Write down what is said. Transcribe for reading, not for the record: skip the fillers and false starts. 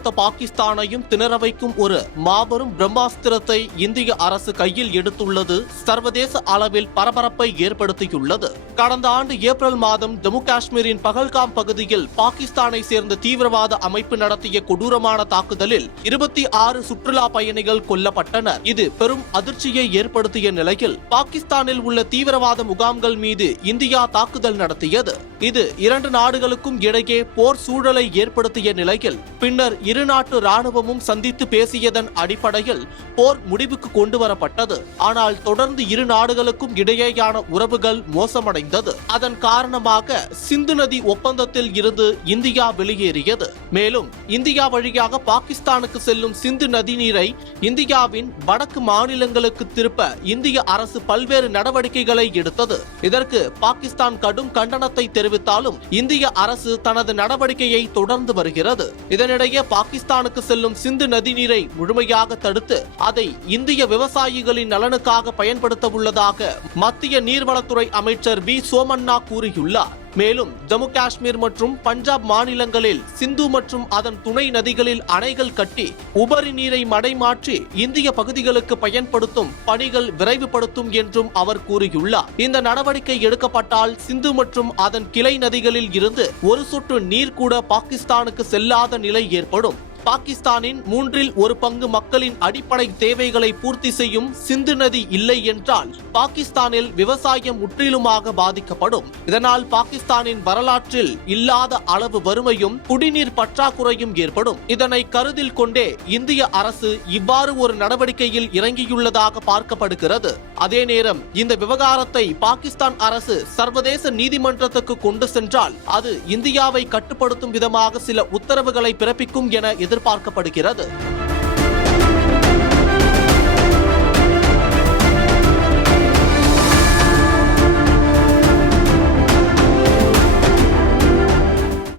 ஒட்டுமொத்த பாகிஸ்தானையும் திணற வைக்கும் ஒரு மாபெரும் பிரம்மாஸ்திரத்தை இந்திய அரசு கையில் எடுத்துள்ளது சர்வதேச அளவில் பரபரப்பை ஏற்படுத்தியுள்ளது. கடந்த ஆண்டு ஏப்ரல் மாதம் ஜம்மு காஷ்மீரின் பகல்காம் பகுதியில் பாகிஸ்தானை சேர்ந்த தீவிரவாத அமைப்பு நடத்திய கொடூரமான தாக்குதலில் 26 சுற்றுலா பயணிகள் கொல்லப்பட்டனர். இது பெரும் அதிர்ச்சியை ஏற்படுத்திய நிலையில் பாகிஸ்தானில் உள்ள தீவிரவாத முகாம்கள் மீது இந்தியா தாக்குதல் நடத்தியது. இது இரண்டு நாடுகளுக்கும் இடையே போர் சூழலை ஏற்படுத்திய நிலையில் பின்னர் இரு நாட்டு ராணுவமும் சந்தித்து பேசியதன் அடிப்படையில் போர் முடிவுக்கு கொண்டு வரப்பட்டது. ஆனால் தொடர்ந்து இரு நாடுகளுக்கும் இடையேயான உறவுகள் மோசமடைந்தது. அதன் காரணமாக சிந்து நதி ஒப்பந்தத்தில் இருந்து இந்தியா வெளியேறியது. மேலும் இந்தியா வழியாக பாகிஸ்தானுக்கு செல்லும் சிந்து நதி நீரை இந்தியாவின் வடக்கு மாநிலங்களுக்கு திருப்ப இந்திய அரசு பல்வேறு நடவடிக்கைகளை எடுத்தது. இதற்கு பாகிஸ்தான் கடும் கண்டனத்தை தெரிவித்தாலும் இந்திய அரசு தனது நடவடிக்கையை தொடர்ந்து வருகிறது. இதனிடையே பாகிஸ்தானுக்கு செல்லும் சிந்து நதி நீரை முழுமையாக தடுத்து அதை இந்திய விவசாயிகளின் நலனுக்காக பயன்படுத்த உள்ளதாக மத்திய நீர்வளத்துறை அமைச்சர் வி சோமண்ணா கூறியுள்ளார். மேலும் ஜம்மு காஷ்மீர் மற்றும் பஞ்சாப் மாநிலங்களில் சிந்து மற்றும் அதன் துணை நதிகளில் அணைகள் கட்டி உபரி நீரை மடைமாற்றி இந்திய பகுதிகளுக்கு பயன்படுத்தும் பணிகள் விரைவுபடுத்தும் என்றும் அவர் கூறியுள்ளார். இந்த நடவடிக்கை எடுக்கப்பட்டால் சிந்து மற்றும் அதன் கிளை நதிகளில் இருந்து ஒரு சொட்டு நீர் கூட பாகிஸ்தானுக்கு செல்லாத நிலை ஏற்படும். பாகிஸ்தானின் 1/3 பங்கு மக்களின் அடிப்படை தேவைகளை பூர்த்தி செய்யும் சிந்து நதி இல்லை என்றால் பாகிஸ்தானில் விவசாயம் முற்றிலுமாக பாதிக்கப்படும். இதனால் பாகிஸ்தானின் வரலாற்றில் இல்லாத அளவு வறுமையும் குடிநீர் பற்றாக்குறையும் ஏற்படும். இதனை கருத்தில் கொண்டே இந்திய அரசு இவ்வாறு ஒரு நடவடிக்கையில் இறங்கியுள்ளதாக பார்க்கப்படுகிறது. அதே நேரம் இந்த விவகாரத்தை பாகிஸ்தான் அரசு சர்வதேச நீதிமன்றத்துக்கு கொண்டு சென்றால் அது இந்தியாவை கட்டுப்படுத்தும் விதமாக சில உத்தரவுகளை பிறப்பிக்கும் என எதிர்பார்க்கப்படுகிறது.